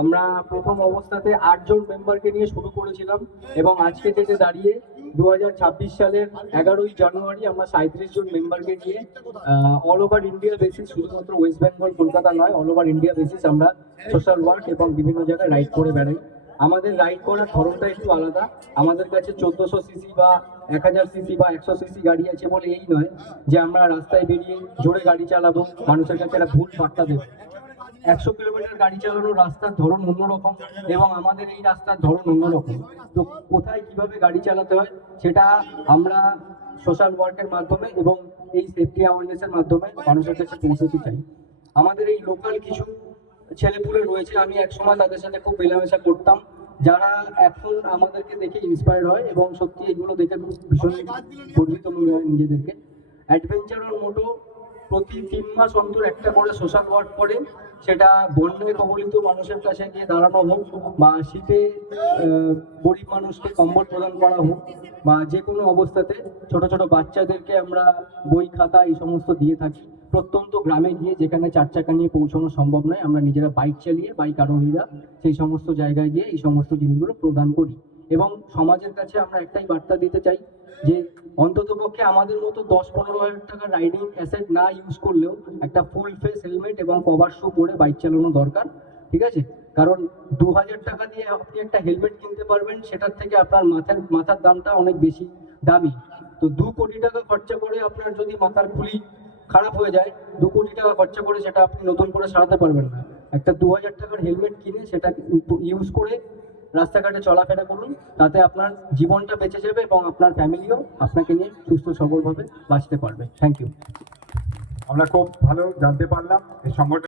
আমরা প্রথম অবস্থাতে 8 জন মেম্বারকে নিয়ে শুরু করেছিলাম এবং আজকে ডেটে দাঁড়িয়ে 2026 সালের 11ই জানুয়ারি আমরা 37 জন মেম্বারকে নিয়ে অল ওভার ইন্ডিয়া বেসিস, শুধুমাত্র ওয়েস্ট বেঙ্গল কলকাতা নয়, অল ওভার ইন্ডিয়া বেসিস আমরা সোশ্যাল ওয়ার্ক এবং বিভিন্ন জায়গায় রাইড করে বেড়াই। আমাদের রাইড করার ধরনটা একটু আলাদা। আমাদের কাছে 1400 সিসি বা 1000 সিসি বা 100 সিসি গাড়ি আছে বলে এই নয় যে আমরা রাস্তায় বেরিয়ে জোরে গাড়ি চালাবো, মানুষের কাছে একটা ভুল বার্তা দেবো। 100 কিলোমিটার গাড়ি চালানোর রাস্তার ধরন অন্যরকম এবং আমাদের এই রাস্তার ধরন অন্যরকম। তো কোথায় কিভাবে গাড়ি চালাতে হয় সেটা আমরা সোশ্যাল ওয়ার্কের মাধ্যমে এবং এই সেফটি অ্যাওয়ারনেসের মাধ্যমে মানুষের কাছে পৌঁছতে চাই। আমাদের এই লোকাল কিছু ছেলেপুলে রয়েছে, আমি একসময় তাদের সাথে খুব মেলামেশা করতাম, যারা এখন আমাদেরকে দেখে ইন্সপায়ার হয় এবং সত্যি এগুলো দেখে খুব ভীষণ গর্বিত মনে হয় নিজেদেরকে। অ্যাডভেঞ্চারার মোটো প্রতি 3 মাস অন্তর একটা করে সোশ্যাল ওয়ার্ক করে, সেটা বন্যায় কবলিত মানুষের কাছে গিয়ে দাঁড়ানো হোক বা শীতে গরিব মানুষকে কম্বল প্রদান করা হোক বা যে কোনো অবস্থাতে ছোট ছোট বাচ্চাদেরকে আমরা বই খাতা এই সমস্ত দিয়ে থাকি। প্রত্যন্ত গ্রামে গিয়ে যেখানে 4 চাকা নিয়ে পৌঁছানো সম্ভব নয়, আমরা নিজেরা বাইক চালিয়ে, বাইক আরোহীরা সেই সমস্ত জায়গায় গিয়ে এই সমস্ত জিনিসগুলো প্রদান করি। এবং সমাজের কাছে আমরা একটাই বার্তা দিতে চাই যে অন্ততপক্ষে আমাদের মতো 10-15 হাজার টাকা রাইডিং অ্যাসেট না ইউজ করলেও একটা ফুল ফেস হেলমেট এবং কভার শু পরে বাইক চালানো দরকার, ঠিক আছে? কারণ 2000 টাকা দিয়ে আপনি একটা হেলমেট কিনতে পারবেন, সেটার থেকে আপনার মাথার দামটা অনেক বেশি দামি। তো 2 কোটি টাকা খরচা করে আপনার যদি মাথার খুলি খারাপ হয়ে যায়, 2 কোটি টাকা খরচা করে সেটা আপনি নতুন করে সারাতে পারবেন না। একটা 2000 টাকার হেলমেট কিনে সেটা ইউজ করে রাস্তাঘাটে চলাফেরা করুন, তাতে আপনার জীবনটা বেঁচে যাবে এবং আপনার ফ্যামিলিও আপনাকে নিয়ে সুস্থ সবলভাবে বাঁচতে পারবে। Thank you. আমরা খুব ভালো জানতে পারলাম এই সংগঠন